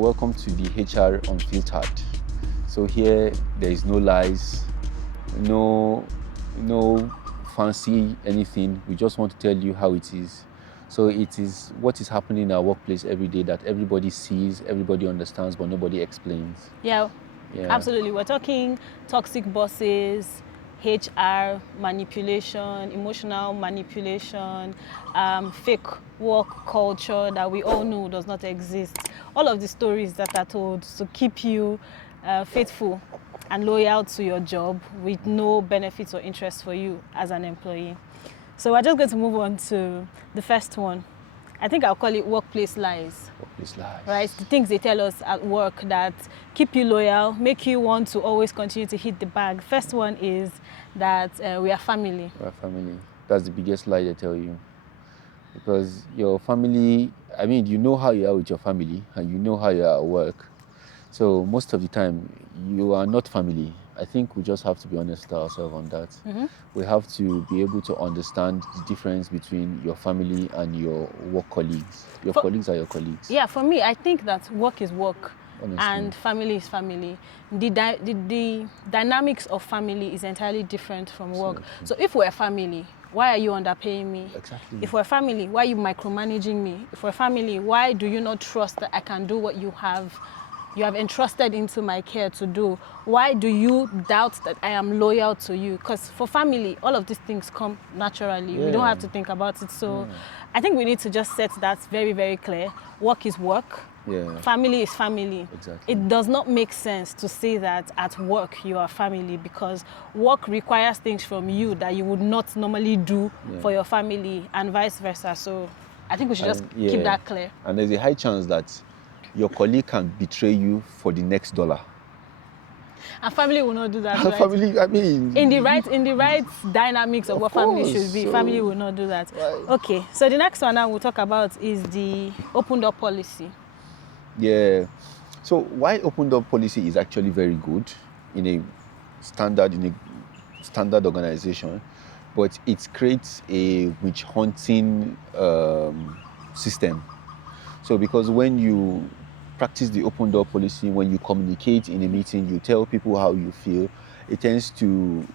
welcome to the HR Unfiltered. So here there is no lies, no fancy anything. We just want to tell you how it is. So it is what is happening in our workplace every day that everybody sees, everybody understands, but nobody explains. Yeah, absolutely. We're talking toxic bosses, HR manipulation, emotional manipulation, fake work culture that we all know does not exist. All of the stories that are told to keep you faithful and loyal to your job with no benefits or interest for you as an employee. So we're just going to move on to the first one. I think I'll call it workplace lies. Workplace lies. Right? The things they tell us at work that keep you loyal, make you want to always continue to hit the bag. First one is that we are family. We are family. That's the biggest lie they tell you. Because your family, I mean, you know how you are with your family and you know how you are at work. So most of the time, you are not family. I think we just have to be honest with ourselves on that. Mm-hmm. We have to be able to understand the difference between your family and your work colleagues. Your colleagues are your colleagues. Yeah, for me, I think that work is work. Honestly. And family is family. The dynamics of family is entirely different from work. So if we're family, why are you underpaying me? Exactly. If we're family, why are you micromanaging me? If we're family, why do you not trust that I can do what you have entrusted into my care to do? Why do you doubt that I am loyal to you? Because for family, all of these things come naturally. We don't have to think about it. So I think we need to just set that very, very clear. Work is work. Yeah. Family is family. Exactly. It does not make sense to say that at work you are family, because work requires things from you that you would not normally do for your family, and vice versa. So I think we should just keep that clear. And there's a high chance that your colleague can betray you for the next dollar. And family will not do that. Right? Family, I mean, in the right dynamics of what family should be, family will not do that. Okay, so the next one I will talk about is the open door policy. Yeah. So why open door policy is actually very good in a standard organization, but it creates a witch hunting system. So because when you practice the open door policy, when you communicate in a meeting, you tell people how you feel, it tends to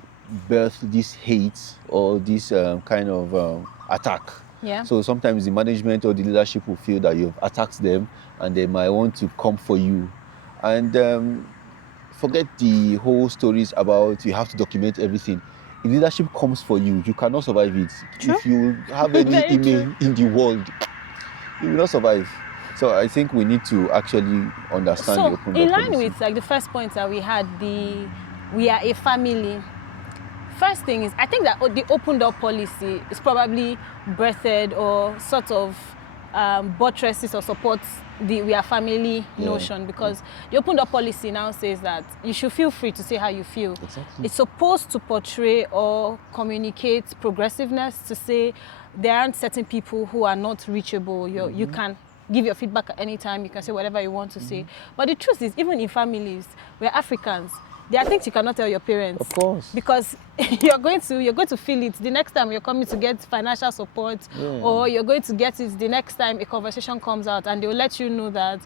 birth this hate or this kind of attack. Yeah. So sometimes the management or the leadership will feel that you've attacked them and they might want to come for you. And forget the whole stories about you have to document everything. If leadership comes for you, you cannot survive it. True. If you have any email in the world, you will not survive. So I think we need to actually understand the open door in line policy. with like the first point that we had, we are a family. First thing is, I think that the open door policy is probably birthed or sort of buttresses or supports the we are family notion, because the open door policy now says that you should feel free to say how you feel. Exactly. It's supposed to portray or communicate progressiveness, to say there aren't certain people who are not reachable. You can give your feedback at any time. You can say whatever you want to say. But the truth is, even in families, we're Africans. There are things you cannot tell your parents. Of course. Because you're going to feel it the next time you're coming to get financial support, or you're going to get it the next time a conversation comes out, and they'll let you know that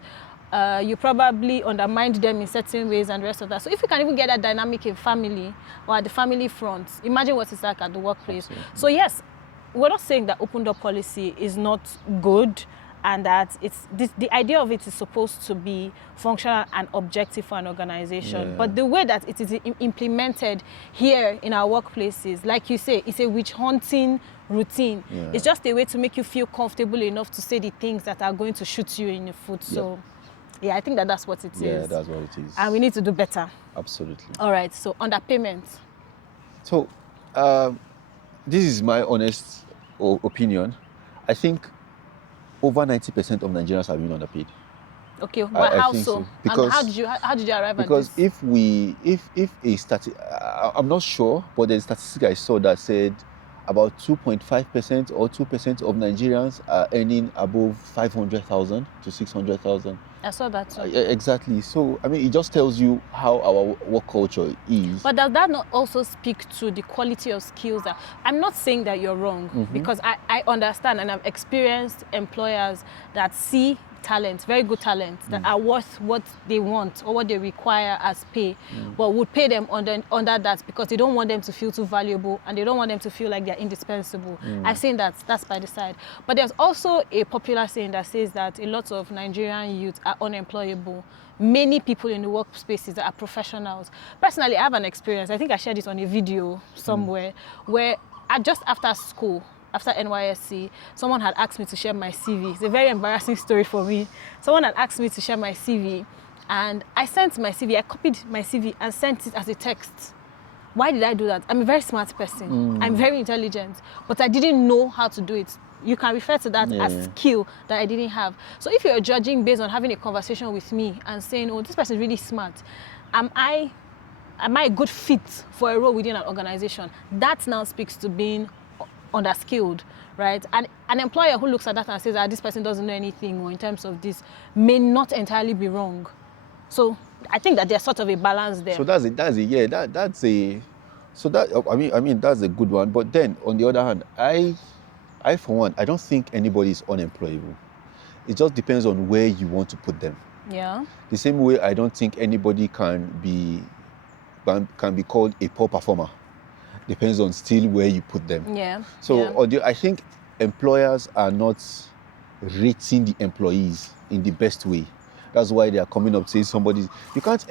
you probably undermined them in certain ways and the rest of that. So if you can even get that dynamic in family or at the family front, imagine what it's like at the workplace. Absolutely. So yes, we're not saying that open door policy is not good, and that the idea of it is supposed to be functional and objective for an organization. But the way that it is implemented here in our workplaces, like you say, it's a witch hunting routine. It's just a way to make you feel comfortable enough to say the things that are going to shoot you in the foot. So I think that's what it is. Yeah, that's what it is. And we need to do better. Absolutely. All right, so underpayment. So this is my honest opinion. I think over 90% of Nigerians have been underpaid. Okay, but how so? So. Because, and how did you arrive at this? Because if I'm not sure, but there's a statistic I saw that said about 2.5% or 2% of Nigerians are earning above 500,000 to 600,000. I saw that too. Exactly. So, I mean, it just tells you how our work culture is. But does that not also speak to the quality of skills? I'm not saying that you're wrong, because I understand, and I've experienced employers that see talent, very good talent, that are worth what they want or what they require as pay, but would pay them under that because they don't want them to feel too valuable and they don't want them to feel like they're indispensable. I've seen that's by the side. But there's also a popular saying that says that a lot of Nigerian youth are unemployable. Many people in the workspaces that are professionals. Personally, I have an experience. I think I shared it on a video somewhere where just after school, after NYSC, someone had asked me to share my CV. It's a very embarrassing story for me. Someone had asked me to share my CV, and I sent my CV. I copied my CV and sent it as a text. Why did I do that? I'm a very smart person. I'm very intelligent, but I didn't know how to do it. You can refer to that as skill that I didn't have. So if you're judging based on having a conversation with me and saying, oh, this person is really smart, am I a good fit for a role within an organization? That now speaks to being underskilled, right? And an employer who looks at that and says, this person doesn't know anything, or in terms of this, may not entirely be wrong. So I think that there's sort of a balance there. So that's a good one. But then on the other hand, I for one, I don't think anybody is unemployable. It just depends on where you want to put them. Yeah. The same way I don't think anybody can be called a poor performer. Depends on still where you put them. Yeah. So I think employers are not rating the employees in the best way. That's why they are coming up saying you can't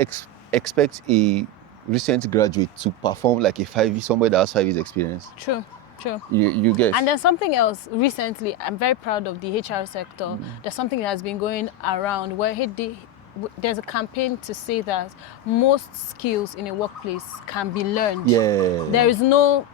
expect a recent graduate to perform like somebody that has 5 years experience. True. You guess. And then something else, recently, I'm very proud of the HR sector. There's something that has been going around where there's a campaign to say that most skills in a workplace can be learned. Yeah. There's no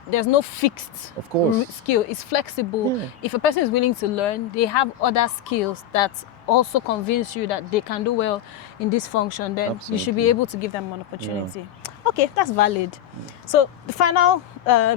fixed of course. skill. It's flexible. Yeah. If a person is willing to learn, they have other skills that also convince you that they can do well in this function, then Absolutely. you should be able to give them an opportunity. Yeah. Okay, that's valid. So the final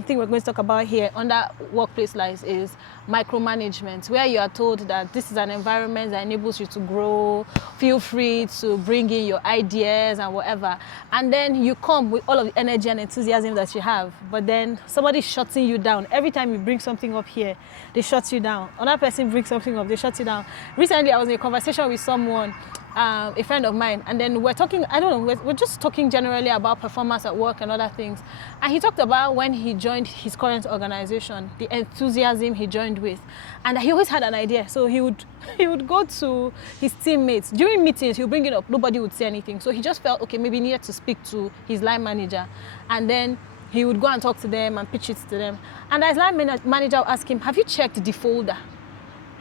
thing we're going to talk about here under workplace life is micromanagement, where you are told that this is an environment that enables you to grow, feel free to bring in your ideas and whatever. And then you come with all of the energy and enthusiasm that you have, but then somebody's shutting you down. Every time you bring something up here, they shut you down. Another person brings something up, they shut you down. Recently, I was in a conversation with someone, a friend of mine, and then we're talking, we're just talking generally about performance at work and other things. And he talked about when he joined his current organization, the enthusiasm he joined with, and he always had an idea. So he would go to his teammates. During meetings, he'll bring it up, nobody would say anything. So he just felt, okay, maybe he needed to speak to his line manager. And then he would go and talk to them and pitch it to them. And his line manager would ask him, have you checked the folder?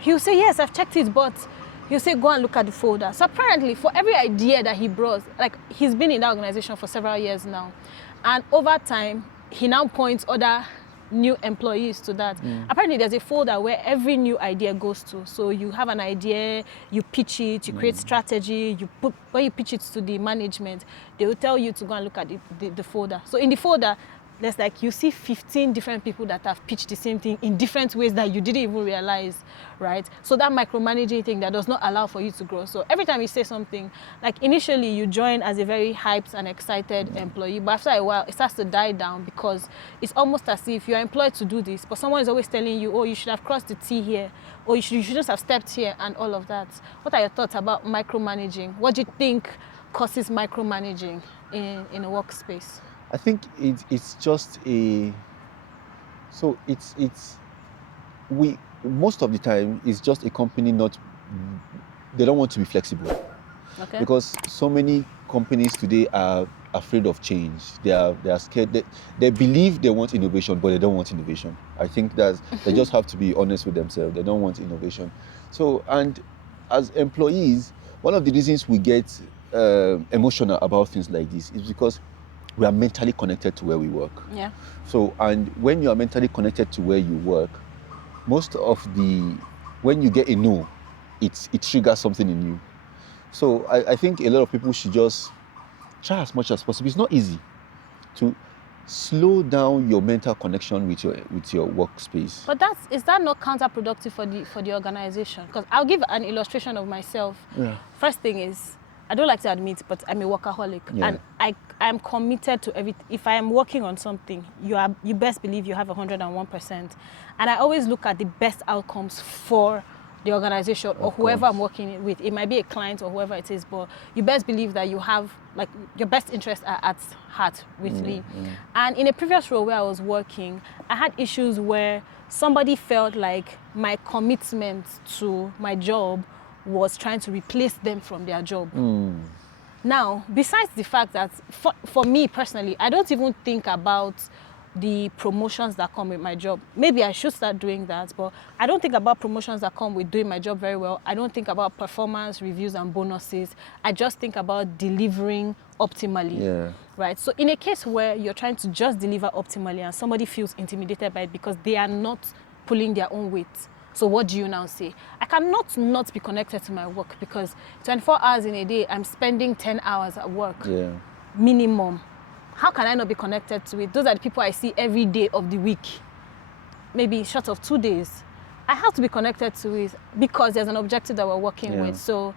He'll say, yes, I've checked it, but he'll say, go and look at the folder. So apparently, for every idea that he brought, like he's been in that organization for several years now. And over time, he now points other new employees to that. Apparently, there's a folder where every new idea goes to. So you have an idea, you pitch it, you create strategy, when you pitch it to the management, they will tell you to go and look at the folder. So in the folder, there's you see 15 different people that have pitched the same thing in different ways that you didn't even realize, right? So that micromanaging thing that does not allow for you to grow. So every time you say something, like initially you join as a very hyped and excited employee, but after a while it starts to die down because it's almost as if you're employed to do this, but someone is always telling you, oh, you should have crossed the T here, or you shouldn't have stepped here, and all of that. What are your thoughts about micromanaging? What do you think causes micromanaging in a workspace? I think it's just most of the time it's just a company they don't want to be flexible. Okay. Because so many companies today are afraid of change. They are scared. They believe they want innovation, but they don't want innovation. I think that they just have to be honest with themselves. They don't want innovation. So, and as employees, one of the reasons we get emotional about things like this is because we are mentally connected to where we work. Yeah. So, and when you are mentally connected to where you work, when you get a no, it triggers something in you. So I think a lot of people should just try as much as possible. It's not easy to slow down your mental connection with your workspace. But is that not counterproductive for the organization? Because I'll give an illustration of myself. Yeah. First thing is, I don't like to admit, but I'm a workaholic, and I'm committed to everything. If I am working on something, you best believe you have 101%. And I always look at the best outcomes for the organization or Of whoever course. I'm working with. It might be a client or whoever it is, but you best believe that you have, like, your best interests are at heart with me. And in a previous role where I was working, I had issues where somebody felt like my commitment to my job was trying to replace them from their job. Now, besides the fact that for me personally, I don't even think about the promotions that come with my job. Maybe I should start doing that, but I don't think about promotions that come with doing my job very well. I don't think about performance reviews and bonuses. I just think about delivering optimally. Yeah. Right? So in a case where you're trying to just deliver optimally and somebody feels intimidated by it because they are not pulling their own weight, so what do you now say? I cannot not be connected to my work because 24 hours in a day, I'm spending 10 hours at work. Yeah. Minimum. How can I not be connected to it? Those are the people I see every day of the week, maybe short of 2 days. I have to be connected to it because there's an objective that we're working with. So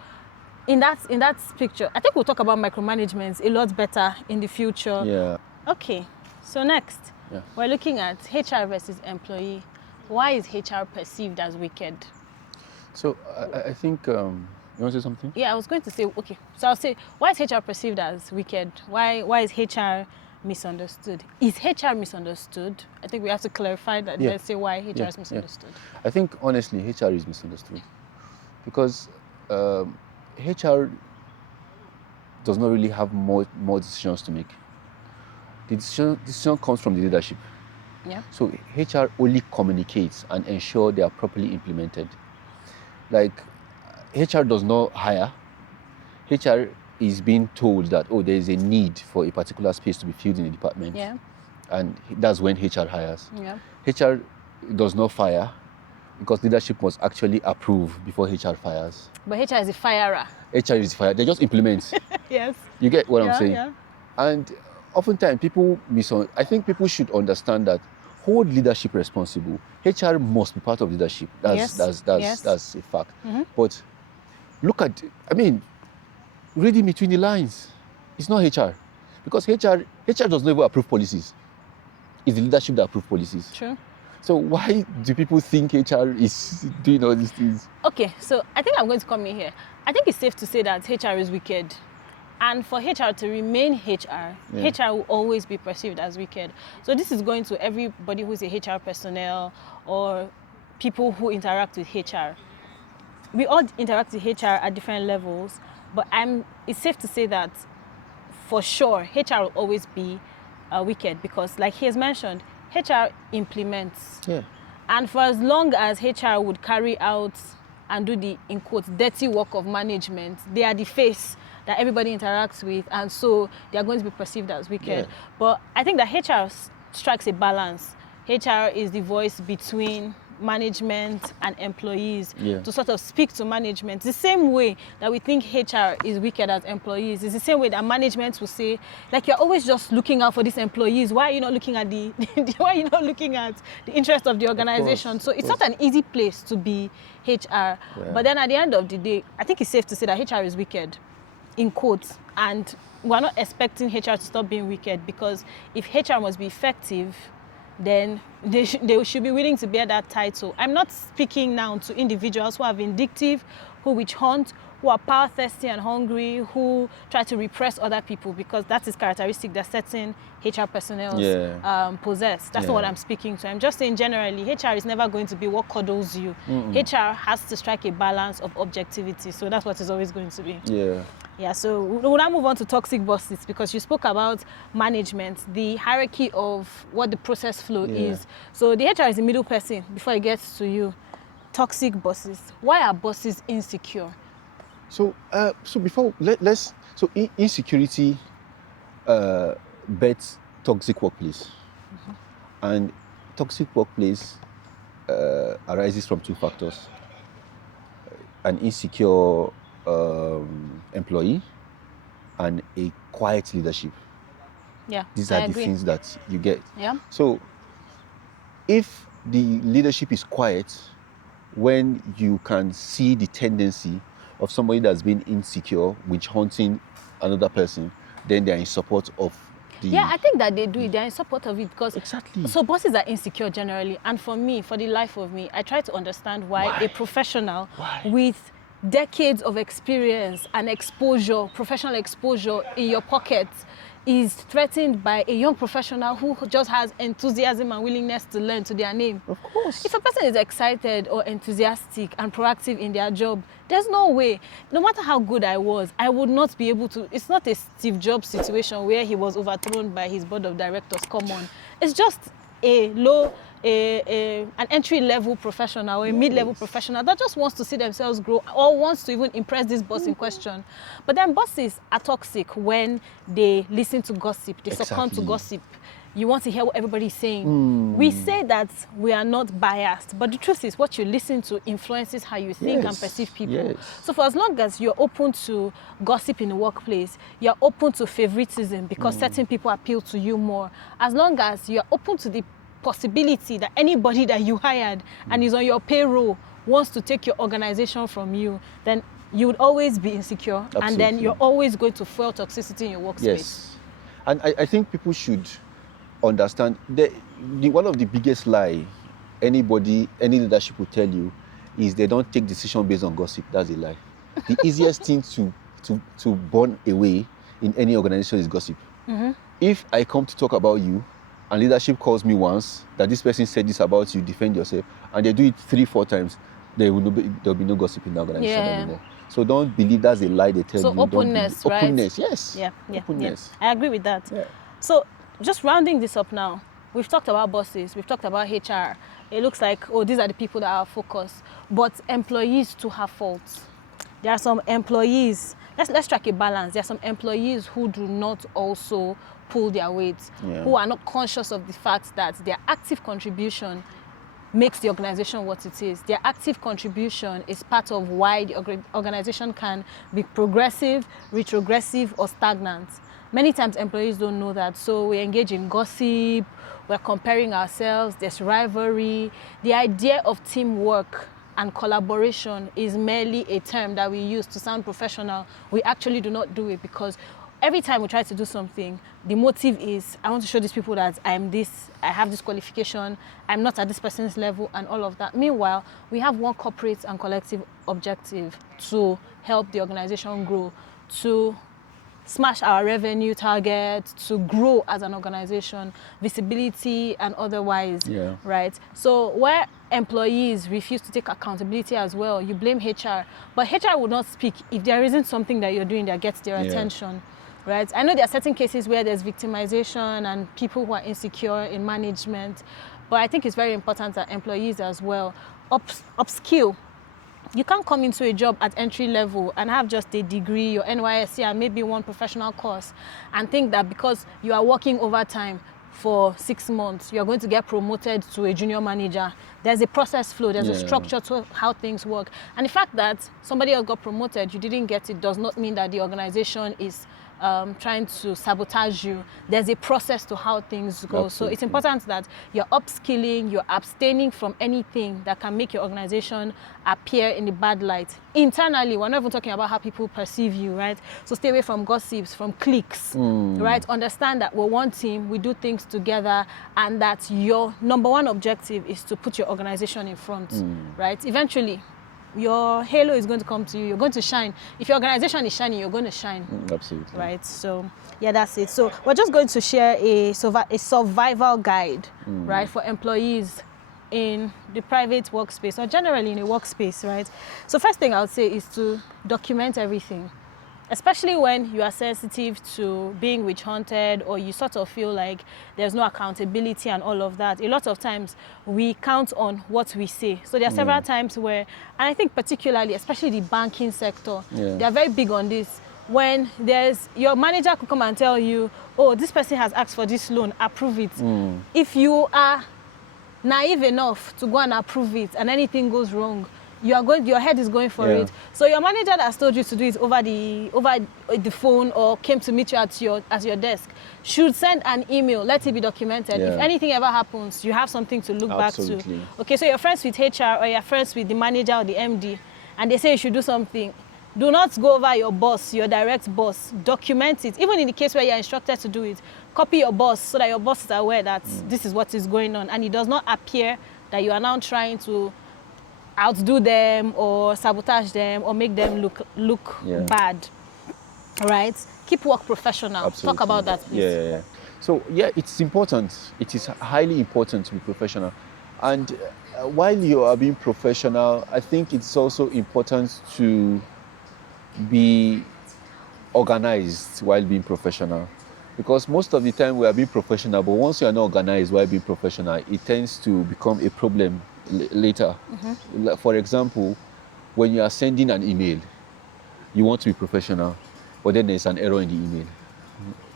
in that picture, I think we'll talk about micromanagement a lot better in the future. Yeah. Okay, so next, we're looking at HR versus employee. Why is HR perceived as wicked? So I think, you want to say something? Yeah, I was going to say, okay. So I'll say, why is HR perceived as wicked? Why is HR misunderstood? Is HR misunderstood? I think we have to clarify that. Let's say why HR is misunderstood. I think, honestly, HR is misunderstood because HR does not really have more decisions to make. The decision comes from the leadership. Yeah. So HR only communicates and ensure they are properly implemented. Like, HR does not hire. HR is being told that, oh, there is a need for a particular space to be filled in the department. Yeah. And that's when HR hires. Yeah. HR does not fire because leadership must actually approve before HR fires. But HR is a firer. HR is fire. They just implement. Yes. You get what I'm saying? Yeah. And oftentimes I think people should understand that hold leadership responsible. HR must be part of leadership. That's a fact. But look at, reading between the lines. It's not HR. Because HR does not even approve policies. It's the leadership that approves policies. True. So why do people think HR is doing all these things? Okay, so I think I'm going to come in here. I think it's safe to say that HR is wicked. And for HR to remain HR, HR will always be perceived as wicked. So this is going to everybody who's a HR personnel or people who interact with HR. We all interact with HR at different levels, but it's safe to say that for sure, HR will always be wicked because, like he has mentioned, HR implements. Yeah. And for as long as HR would carry out and do the, in quotes, dirty work of management, they are the face that everybody interacts with, and so they are going to be perceived as wicked. Yeah. But I think that HR strikes a balance. HR is the voice between management and employees to sort of speak to management. The same way that we think HR is wicked as employees, it's the same way that management will say, like, you're always just looking out for these employees. Why are you not looking at the why are you not looking at the interest of the organization? So it's not an easy place to be HR. Yeah. But then at the end of the day, I think it's safe to say that HR is wicked, in quotes, and we're not expecting HR to stop being wicked, because if HR must be effective, then they should be willing to bear that title. I'm not speaking now to individuals who are vindictive, who witch hunt, who are power thirsty and hungry, who try to repress other people, because that is characteristic that certain HR personnel possess. That's not what I'm speaking to. I'm just saying generally, HR is never going to be what coddles you. HR has to strike a balance of objectivity. So that's what it's always going to be. Yeah, so we'll now move on to toxic bosses, because you spoke about management, the hierarchy of what the process flow is. So the HR is the middle person before it gets to you. Toxic bosses. Why are bosses insecure? So, insecurity bets toxic workplace, and toxic workplace arises from two factors: an insecure employee and a quiet leadership. Yeah, these are I the agree. things that you get. Yeah. So, if the leadership is quiet, when you can see the tendency of somebody that's been insecure, which hunting another person, then they're in support of Yeah, I think that they do it. They're in support of it because Exactly. so bosses are insecure generally. And for me, for the life of me, I try to understand why a professional with decades of experience and exposure, professional exposure in your pocket is threatened by a young professional who just has enthusiasm and willingness to learn to their name. Of course. If a person is excited or enthusiastic and proactive in their job, there's no way, no matter how good I was, I would not be able to. It's not a Steve Jobs situation where he was overthrown by his board of directors. Come on. It's just an entry-level professional or a mid-level professional that just wants to see themselves grow or wants to even impress this boss in question. But then bosses are toxic when they listen to gossip, they succumb to gossip. You want to hear what everybody's saying. We say that we are not biased, but the truth is what you listen to influences how you think and perceive people. So for as long as you're open to gossip in the workplace, you're open to favoritism because certain people appeal to you more. As long as you're open to the possibility that anybody that you hired and is on your payroll wants to take your organization from you, then you would always be insecure. Absolutely. And then you're always going to fuel toxicity in your workspace. Yes. And I think people should understand that one of the biggest lie any leadership will tell you is they don't take decision based on gossip. That's a lie. The easiest thing to burn away in any organization is gossip. If I come to talk about you and leadership calls me once that this person said this about you, defend yourself, and they do it 3-4 times, there'll be no gossip in the organization anymore. So don't believe that's a lie they tell you. So openness, right? Openness, yes. Yeah. Openness. I agree with that. Yeah. So just rounding this up now, we've talked about bosses, we've talked about HR. It looks like, these are the people that are focused. But employees too have faults. There are some employees, let's strike a balance. There are some employees who do not also pull their weight, who are not conscious of the fact that their active contribution makes the organization what it is. Their active contribution is part of why the organization can be progressive, retrogressive, or stagnant. Many times employees don't know that, so we engage in gossip, we're comparing ourselves, there's rivalry. The idea of teamwork and collaboration is merely a term that we use to sound professional. We actually do not do it because every time we try to do something, the motive is, I want to show these people that I am this, I have this qualification, I'm not at this person's level, and all of that. Meanwhile, we have one corporate and collective objective to help the organization grow, to smash our revenue target, to grow as an organization, visibility and otherwise, right? So where employees refuse to take accountability as well, you blame HR, but HR will not speak if there isn't something that you're doing that gets their attention, right? I know there are certain cases where there's victimization and people who are insecure in management, but I think it's very important that employees as well upskill. You can't come into a job at entry level and have just a degree, your NYSC, and maybe one professional course and think that because you are working overtime for 6 months, you are going to get promoted to a junior manager. There's a process flow, there's a structure to how things work. And the fact that somebody else got promoted, you didn't get it, does not mean that the organization is trying to sabotage you. There's a process to how things go. Absolutely. So it's important that you're upskilling, you're abstaining from anything that can make your organization appear in the bad light. Internally, we're not even talking about how people perceive you, right? So stay away from gossips, from cliques, right? Understand that we're one team, we do things together, and that your number one objective is to put your organization in front, right? Eventually, your halo is going to come to you. You're going to shine. If your organization is shining, you're going to shine. Absolutely. Right. So, yeah, that's it. So, we're just going to share a survival guide, right, for employees in the private workspace or generally in a workspace, right? So, first thing I would say is to document everything, especially when you are sensitive to being witch hunted or you sort of feel like there's no accountability and all of that. A lot of times we count on what we say. So there are several times where, and I think particularly, especially the banking sector, they are very big on this. When your manager could come and tell you, oh, this person has asked for this loan, approve it. If you are naive enough to go and approve it and anything goes wrong, your head is going for it. So your manager that has told you to do it over the phone or came to meet you at your desk should send an email, let it be documented. If anything ever happens, you have something to look back to. Okay, so you're friends with HR or you're friends with the manager or the MD, and they say you should do something. Do not go over your boss, your direct boss. Document it. Even in the case where you're instructed to do it, copy your boss so that your boss is aware that this is what is going on, and it does not appear that you are now trying to outdo them or sabotage them or make them look bad. Right? Keep work professional. Absolutely. Talk about that, please. Yeah. So yeah, it's important. It is highly important to be professional. And while you are being professional, I think it's also important to be organized while being professional. Because most of the time we are being professional, but once you are not organized while being professional, it tends to become a problem later. For example, when you are sending an email, you want to be professional, but then there's an error in the email.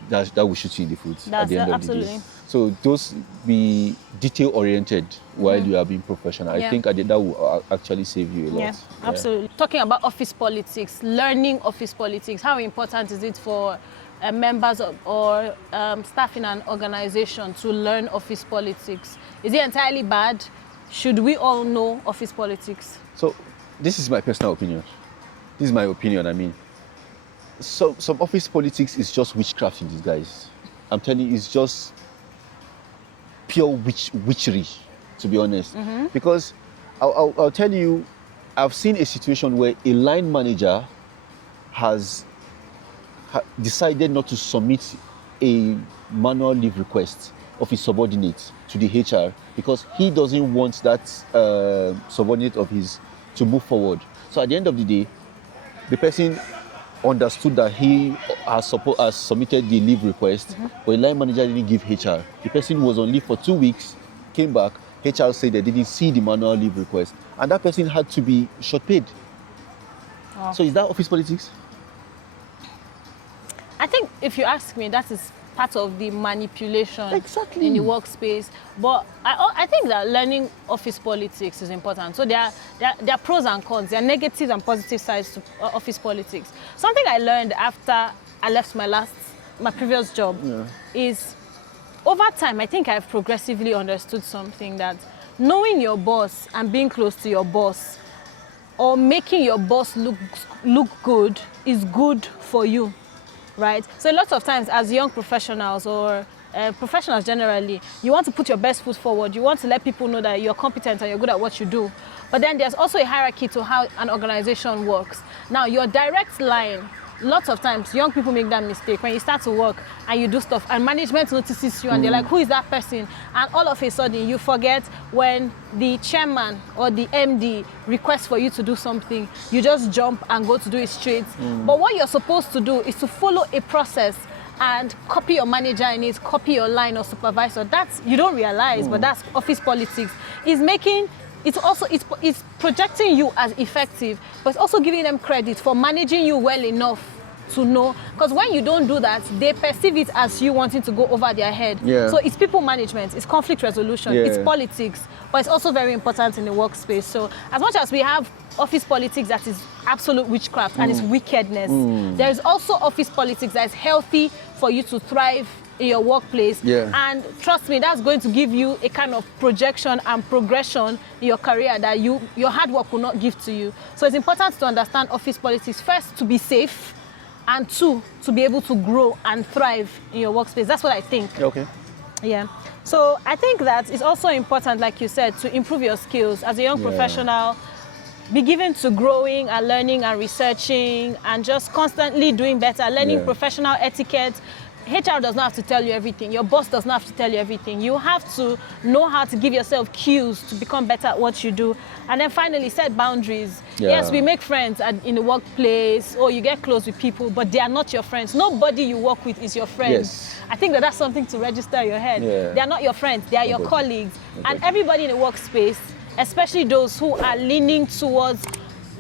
That will shoot you in the foot at the end of the day. So those be detail-oriented while you are being professional. I think that will actually save you a lot. Yeah, absolutely. Talking about office politics, learning office politics, how important is it for members or staff in an organization to learn office politics? Is it entirely bad? Should we all know office politics? So this is my personal opinion. This is my opinion, I mean. So some office politics is just witchcraft in disguise. I'm telling you, it's just pure witchery, to be honest. Because I'll tell you, I've seen a situation where a line manager has decided not to submit a manual leave request of his subordinate to the HR because he doesn't want that subordinate of his to move forward. So at the end of the day, the person understood that he has submitted the leave request, but the line manager didn't give HR. The person was on leave for 2 weeks, came back, HR said they didn't see the manual leave request, and that person had to be short paid. Wow. So is that office politics? I think if you ask me, that is part of the manipulation in the workspace. But I think that learning office politics is important. So there are pros and cons. There are negative and positive sides to office politics. Something I learned after I left my previous job is, over time, I think I've progressively understood something, that knowing your boss and being close to your boss or making your boss look good is good for you. Right? So a lot of times as young professionals or professionals generally, you want to put your best foot forward. You want to let people know that you're competent and you're good at what you do. But then there's also a hierarchy to how an organization works. Now, your direct line, lots of times young people make that mistake when you start to work and you do stuff and management notices you and they're like, who is that person? And all of a sudden you forget when the chairman or the MD requests for you to do something, you just jump and go to do it straight. But what you're supposed to do is to follow a process and copy your manager in it, copy your line or supervisor. That's, you don't realize, but that's office politics. It's projecting you as effective, but it's also giving them credit for managing you well enough to know. Because when you don't do that, they perceive it as you wanting to go over their head. So it's people management, it's conflict resolution, it's politics, but it's also very important in the workspace. So as much as we have office politics that is absolute witchcraft and it's wickedness, there is also office politics that is healthy for you to thrive in your workplace. And trust me, that's going to give you a kind of projection and progression in your career that your hard work will not give to you. So it's important to understand office politics, first, to be safe, and two, to be able to grow and thrive in your workspace. That's what I think. Okay. Yeah. So I think that it's also important, like you said, to improve your skills as a young professional. Be given to growing and learning and researching and just constantly doing better, learning professional etiquette. HR does not have to tell you everything. Your boss does not have to tell you everything. You have to know how to give yourself cues to become better at what you do. And then finally, set boundaries. Yes, we make friends in the workplace, or you get close with people, but they are not your friends. Nobody you work with is your friend. I think that's something to register in your head. They are not your friends. They are your colleagues. And everybody in the workspace, especially those who are leaning towards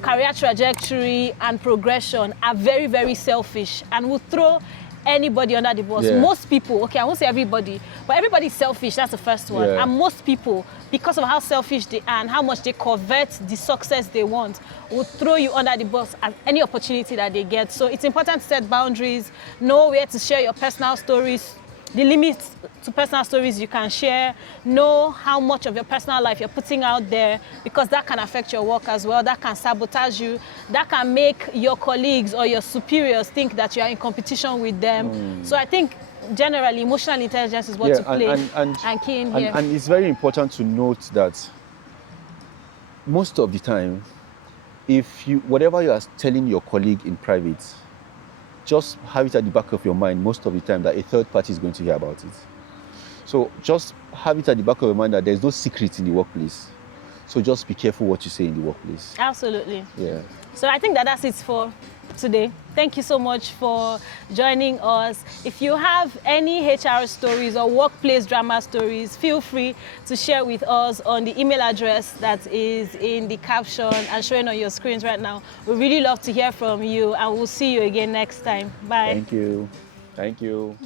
career trajectory and progression, are very, very selfish and will throw anybody under the bus. Most people, okay, I won't say everybody, but everybody's selfish, that's the first one. And most people, because of how selfish they are and how much they covet the success they want, will throw you under the bus at any opportunity that they get. So it's important to set boundaries, know where to share your personal stories the limits to personal stories you can share, know how much of your personal life you're putting out there, because that can affect your work as well, that can sabotage you, that can make your colleagues or your superiors think that you are in competition with them. So I think generally emotional intelligence is what to play and key in here. And it's very important to note that most of the time, if you, whatever you are telling your colleague in private, just have it at the back of your mind most of the time that a third party is going to hear about it. So just have it at the back of your mind that there's no secret in the workplace. So just be careful what you say in the workplace. Absolutely. Yeah. So I think that's it for today. Thank you so much for joining us. If you have any HR stories or workplace drama stories, feel free to share with us on the email address that is in the caption and showing on your screens right now. We really love to hear from you, and we'll see you again next time. Bye. Thank you. Thank you.